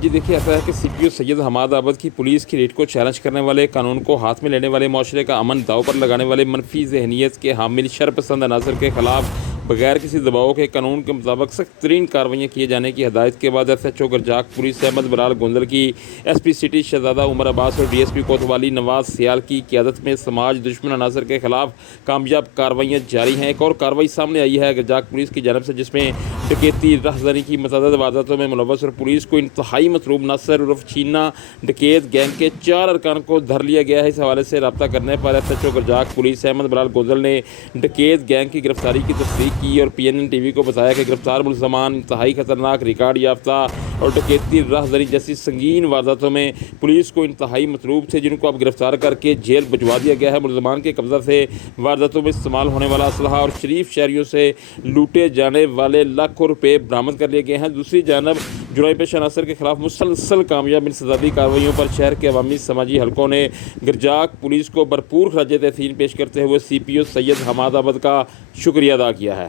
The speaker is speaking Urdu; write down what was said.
جی دیکھیے ایسا ہے کہ سی پی او سید حماد آباد کی پولیس کی ریٹ کو چیلنج کرنے والے، قانون کو ہاتھ میں لینے والے، معاشرے کا امن داؤ پر لگانے والے منفی ذہنیت کے حامل شرپسند عناصر کے خلاف بغیر کسی دباؤ کے قانون کے مطابق سخت ترین کارروائیاں کیے جانے کی ہدایت کے بعد S H O Garjakh police Ahmad Baral Gondal کی، ایس پی سٹی شہزادہ عمر عباس اور ڈی ایس پی کوتوالی نواز سیال کی قیادت میں سماج دشمن عناصر کے خلاف کامیاب کارروائیاں جاری ہیں۔ ایک اور کارروائی سامنے آئی ہے گرجاک پولیس کی جانب سے، جس میں ڈکیتی، رہزنی کی متعدد وارداتوں میں ملوث اور پولیس کو انتہائی مطلوب ناصر عرف چھینا ڈکیت گینگ کے 4 ارکان کو دھر لیا گیا ہے۔ اس حوالے سے رابطہ کرنے پر S H O Garjakh police Ahmad Baral Gondal نے ڈکیت گینگ کی گرفتاری کی تصدیق کی اور P N N T V کو بتایا کہ گرفتار ملزمان انتہائی خطرناک ریکارڈ یافتہ اور ڈکیتی، رہزنی جیسی سنگین وارداتوں میں پولیس کو انتہائی مطلوب تھے، جن کو اب گرفتار کر کے جیل بھجوا دیا گیا ہے۔ ملزمان کے قبضہ سے وارداتوں میں استعمال ہونے والا اسلحہ اور شریف شہریوں سے لوٹے جانے والے لاکھوں روپے برآمد کر لیے گئے ہیں۔ دوسری جانب جرائم پیشہ عناصر کے خلاف مسلسل کامیاب انسدادی کارروائیوں پر شہر کے عوامی سماجی حلقوں نے گرجاک پولیس کو بھرپور خراج تحسین پیش کرتے ہوئے سی پی او سید حماد آباد کا شکریہ ادا کیا ہے۔